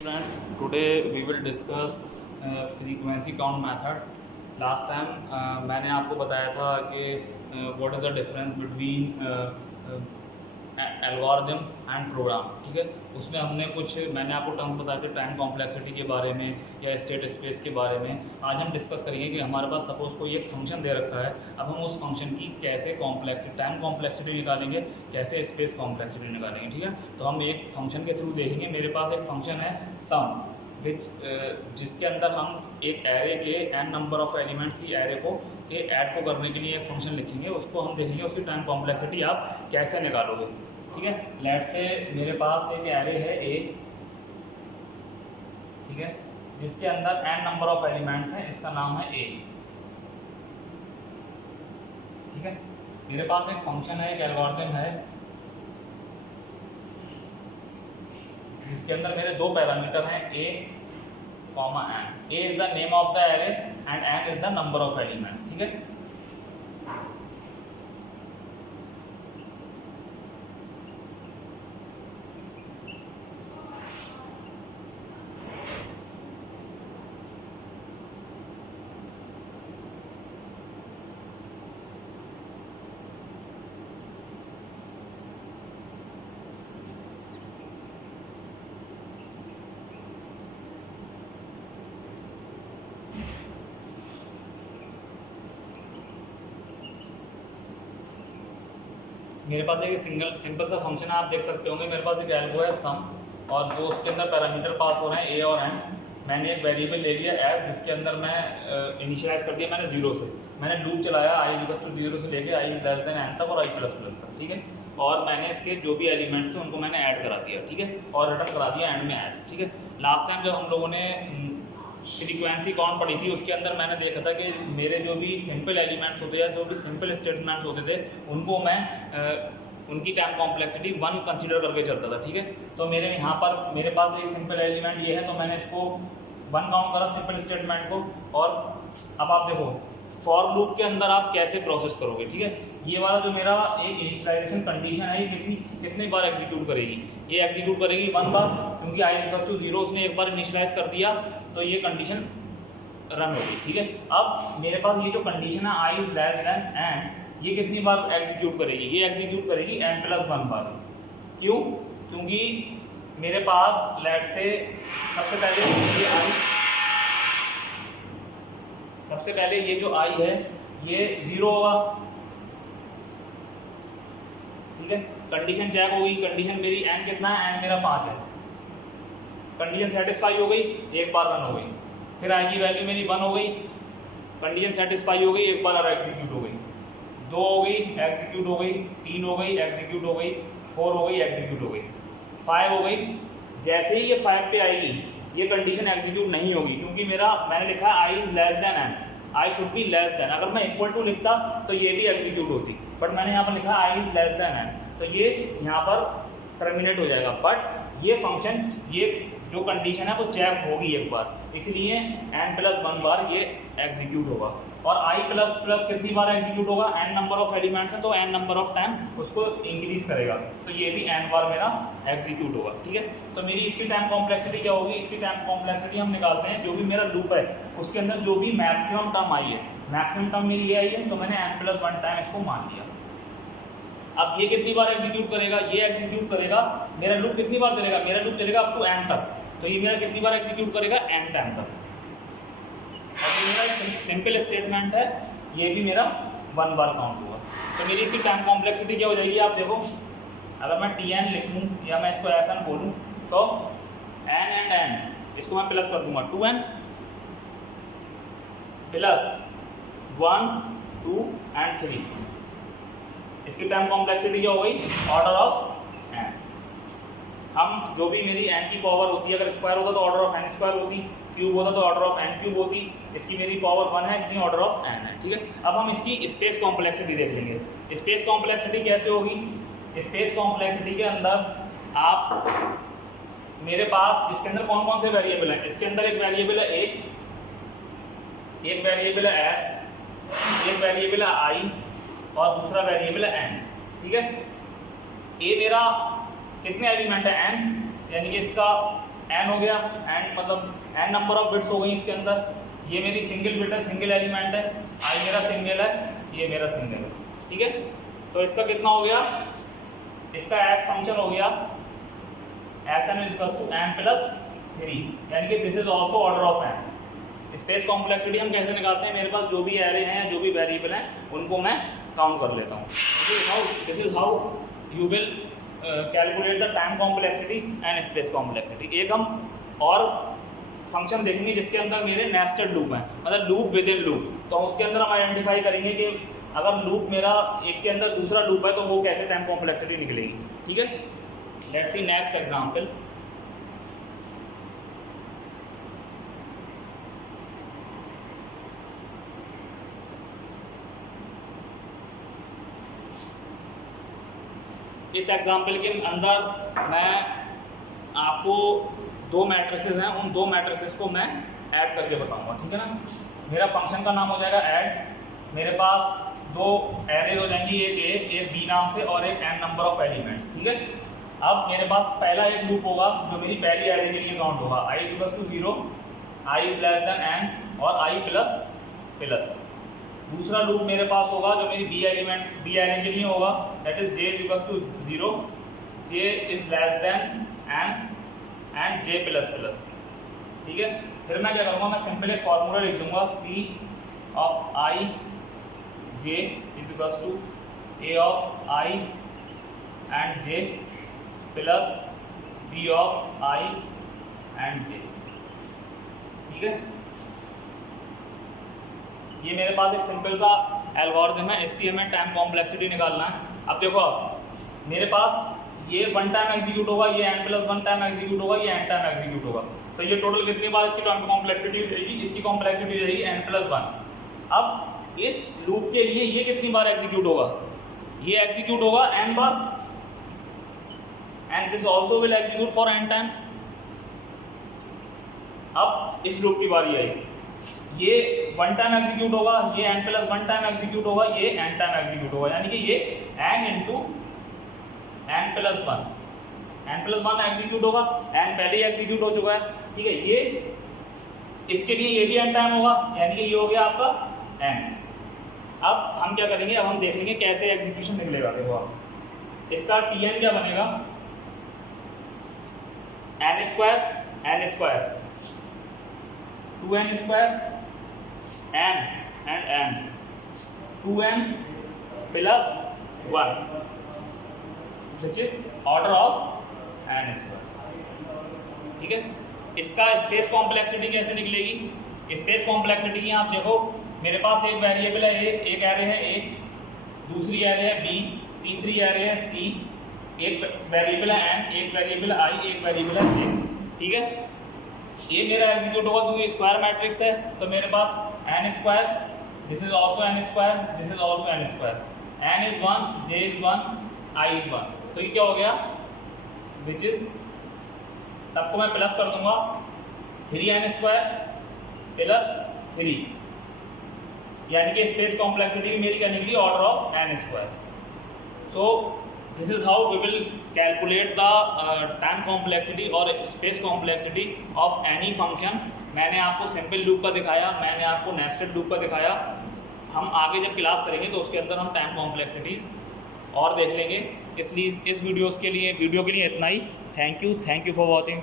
Friends, today we will discuss frequency count method. Last time मैंने आपको बताया था कि what is the difference between algorithm and program. ठीक है, उसमें हमने मैंने आपको टर्म बताया थे टाइम कॉम्प्लेक्सिटी के बारे में या स्टेट स्पेस के बारे में. आज हम डिस्कस करेंगे कि हमारे पास सपोज कोई एक फंक्शन दे रखा है. अब हम उस फंक्शन की कैसे टाइम कॉम्प्लेक्सिटी निकालेंगे, कैसे स्पेस कॉम्प्लेक्सिटी निकालेंगे. ठीक है, तो हम एक फंक्शन के थ्रू देखेंगे. मेरे पास एक फंक्शन है सम जिसके अंदर हम एक एरे के n नंबर ऑफ एलिमेंट्स की एरे को ऐड को करने के लिए एक फंक्शन लिखेंगे. उसको हम देखेंगे उसकी टाइम कॉम्प्लेक्सिटी आप कैसे निकालोगे. ठीक है, लेट से मेरे पास एक एरे है ए, ठीक है, जिसके अंदर n नंबर ऑफ एलिमेंट्स हैं. इसका नाम है ए. ठीक है, मेरे पास एक फंक्शन है, एक एल्गोरिथम है जिसके अंदर मेरे दो पैरामीटर हैं a, n. a is the name of the array and n is the number of elements. ठीक है, मेरे पास एक सिंपल सा फंक्शन है. आप देख सकते होंगे मेरे पास एक एल्गो है सम और जो उसके अंदर पैरामीटर पास हो रहे हैं ए और n. मैंने एक वेरिएबल ले लिया एस जिसके अंदर मैं इनिशियलाइज कर दिया मैंने 0 से. मैंने लूप चलाया i = 0 से लेके i n तक और i++ तक. ठीक है, और मैंने इसके जो भी एलिमेंट्स थे उनको मैंने ऐड करा दिया. ठीक है, और रिटर्न करा दिया एंड में एस. ठीक है, लास्ट टाइम जब हम लोगों ने फ्रीक्वेंसी काउंट पढ़ी थी उसके अंदर मैंने देखा था कि मेरे जो भी सिंपल एलिमेंट्स होते हैं, जो भी सिंपल स्टेटमेंट्स होते थे, उनको मैं उनकी टाइम कॉम्प्लेक्सिटी 1 कंसीडर करके चलता था. ठीक है, तो मेरे पास एक सिंपल एलिमेंट ये है तो मैंने इसको 1 काउंट करा सिंपल स्टेटमेंट को. और अब आप देखो फॉर लूप के अंदर आप कैसे प्रोसेस करोगे. ठीक है, ये वाला जो मेरा एक इनिशियलाइजेशन कंडीशन है ये कितने बार एग्जीक्यूट करेगी. ये एग्जीक्यूट करेगी 1 बार, क्योंकि i = 0 उसने एक बार इनिशियलाइज कर दिया तो ये कंडीशन रन होगी. ठीक है, अब मेरे पास ये जो कंडीशन है i n ये कितनी बार एग्जीक्यूट करेगी. ये एग्जीक्यूट करेगी n+1 बार. क्यों? क्योंकि मेरे पास लेट से सबसे पहले ये जो i है ये 0 होगा. ठीक है, कंडीशन चेक होगी. कंडीशन मेरी n कितना है, n मेरा 5 है. कंडीशन सेटिस्फाई हो गई, एक बार रन हो गई. फिर i की वैल्यू मेरी 1 हो गई, कंडीशन सेटिस्फाई हो गई, एक बार और एग्जीक्यूट हो गई. 2 हो गई, एग्जीक्यूट हो गई. 3 हो गई, एग्जीक्यूट हो गई. 4 हो गई, एग्जीक्यूट हो गई. 5 हो गई. जैसे ही ये 5 पे आएगी ये कंडीशन एग्जीक्यूट नहीं होगी, क्योंकि मैंने लिखा है i n. i should be less than. अगर मैं इक्वल टू लिखता तो ये भी एग्जीक्यूट होती, बट मैंने यहाँ पर लिखा i n, तो ये यहाँ पर टर्मिनेट हो जाएगा. बट ये फंक्शन ये जो कंडीशन है वो चेक होगी एक बार, इसलिए n+1 बार ये एग्जीक्यूट होगा. और i++ कितनी बार एग्जीक्यूट होगा, n नंबर ऑफ एलिमेंट्स है तो n नंबर ऑफ टाइम उसको इंक्रीज करेगा, तो ये भी n बार मेरा एग्जीक्यूट होगा. ठीक है, तो मेरी इसकी टाइम कॉम्प्लेक्सिटी क्या होगी. इसकी टाइम कॉम्प्लेक्सिटी हम निकालते हैं जो भी मेरा लूप है उसके अंदर जो भी मैक्सिमम टर्म आई है. मैक्सिमम टर्म मेरी ये आई है तो मैंने n+1 टाइम इसको मान लिया. अब ये कितनी बार एग्जीक्यूट करेगा, ये एग्जीक्यूट करेगा. मेरा लूप कितनी बार चलेगा, मेरा लूप चलेगा अप टू n तक, तो ये मेरा कितनी बार एग्जीक्यूट करेगा, n टाइम तक. और ये मेरा सिंपल स्टेटमेंट है, ये भी मेरा 1 बार काउंट हुआ. तो मेरी इसकी टाइम कॉम्प्लेक्सिटी क्या हो जाएगी, आप देखो. अगर मैं tn लिखूँ या मैं इसको fn बोलूँ तो n एंड n इसको मैं प्लस कर दूंगा. 2n plus 1 2 and 3. इसकी टाइम कॉम्प्लेक्सिटी क्या हो गई, ऑर्डर ऑफ n. हम जो भी मेरी n की पावर होती है, अगर स्क्वायर होता तो ऑर्डर ऑफ n² होती, क्यूब होता तो ऑर्डर ऑफ n³ होती. इसकी मेरी पावर 1 है इसलिए ऑर्डर ऑफ n है. ठीक है, अब हम इसकी स्पेस कॉम्प्लेक्सिटी देख लेंगे. स्पेस कॉम्प्लेक्सिटी कैसे होगी. स्पेस कॉम्प्लेक्सिटी के अंदर आप मेरे पास इसके अंदर कौन कौन से वेरिएबल हैं. इसके अंदर एक वेरिएबल है a, एक वेरिएबल है s, एक वेरिएबल है i और दूसरा वेरिएबल है n. ठीक है, a मेरा कितने एलिमेंट है n, यानी कि इसका n हो गया, n मतलब n नंबर ऑफ बिट्स हो गई इसके अंदर। ये मेरी सिंगल बिट है, सिंगल एलिमेंट है, i मेरा सिंगल है, ये मेरा सिंगल है, ठीक है। तो इसका कितना हो गया, इसका एस फंक्शन हो गया Sn equals to n plus 3, यानी कि this is also order of n। Space complexity हम कैसे निकालते हैं, मेरे पास जो भी एरे हैं या जो भी वेरिएबल हैं उनको मैं काउंट कर लेता हूँ। This is how you will calculate the time complexity and space complexity. एक हम और फंक्शन देखेंगे जिसके अंदर मेरे नेस्टेड लूप हैं, मतलब लूप विद इन लूप। तो उसके अंदर हम आइडेंटिफाई करेंगे कि अगर लूप मेरा एक के अंदर दूसरा लूप है तो वो कैसे टाइम कॉम्प्लेक्सिटी निकलेगी, ठीक है। Let's see next example. इस एग्जाम्पल के अंदर मैं आपको दो मैट्रिसेस हैं, उन दो मैट्रिसेस को मैं ऐड करके बताऊंगा, ठीक है ना। मेरा फंक्शन का नाम हो जाएगा ऐड। मेरे पास दो एरेज हो जाएंगी, एक बी नाम से और एक n नंबर ऑफ एलिमेंट्स, ठीक है। अब मेरे पास पहला एक लूप होगा जो मेरी पहली एरे के लिए काउंट होगा, i equals to 0, i is less than n और i प्लस प्लस। दूसरा लूप मेरे पास होगा जो मेरी बी एरे के लिए होगा, that is j equals to 0, j is less than n and j plus plus, ठीक है। फिर मैं क्या करूँगा, मैं सिंपल एक फॉर्मूला लिख दूंगा, c of i j is equals to a of i and j plus b of i and j, ठीक है। ये मेरे पास एक सिंपल सा एल्गोरिथम है, इसकी हमें टाइम कॉम्प्लेक्सिटी निकालना है। अब देखो मेरे पास ये 1 टाइम एग्जीक्यूट होगा, ये n प्लस 1 टाइम एग्जीक्यूट होगा, ये n टाइम एग्जीक्यूट होगा। तो ये टोटल कितनी बार इसकी टाइम कॉम्प्लेक्सिटी रहेगी, इसकी कॉम्प्लेक्सिटी रहेगी n प्लस 1। अब इस लूप के लिए ये कितनी बार एग्जीक्यूट होगा, ये एग्जीक्यूट होगा n bar, and this also will execute for n times. अब इस लूप की बारी आएगी, ये 1 टाइम एग्जीक्यूट होगा, ये n प्लस 1 टाइम एग्जीक्यूट होगा, ये n टाइम एग्जीक्यूट होगा, यानी कि ये n into n plus 1 execute होगा। n पहले ही एग्जीक्यूट हो चुका है, ठीक है। ये इसके लिए ये भी n टाइम होगा, यानी कि ये हो गया आपका n। अब हम क्या करेंगे, अब हम देखेंगे कैसे एग्जीक्यूशन निकलेगा। देखो आप इसका tn क्या बनेगा, n square 2n square n and n 2n plus 1 which is order of n square, ठीक है। इसका स्पेस कॉम्प्लेक्सिटी कैसे निकलेगी, स्पेस कॉम्प्लेक्सिटी की आप देखो, मेरे पास एक वेरिएबल है a, एक एरे है a, दूसरी एरे है b, तीसरी एरे है c, एक वेरिएबल है n, एक वेरिएबल है i, एक वेरिएबल है j, ठीक है। ये मेरा एग्जीक्यूट होगा क्योंकि स्क्वायर मैट्रिक्स है, तो मेरे पास n square, this is also n square, this is also n square, n is 1, j is 1, i is 1। तो ये क्या हो गया, विच इज, सबको मैं प्लस कर दूंगा, 3n स्क्वायर प्लस 3, यानी कि स्पेस कॉम्प्लेक्सिटी मेरी क्या निकली, order of n square. So this is how we will calculate the time complexity और space complexity of any function. मैंने आपको सिंपल लूप का दिखाया, मैंने आपको नेस्टेड लूप का दिखाया। हम आगे जब क्लास करेंगे तो उसके अंदर हम टाइम कॉम्प्लेक्सिटीज़ और देख लेंगे। इसलिए इस वीडियो के लिए इतना ही। Thank you for watching.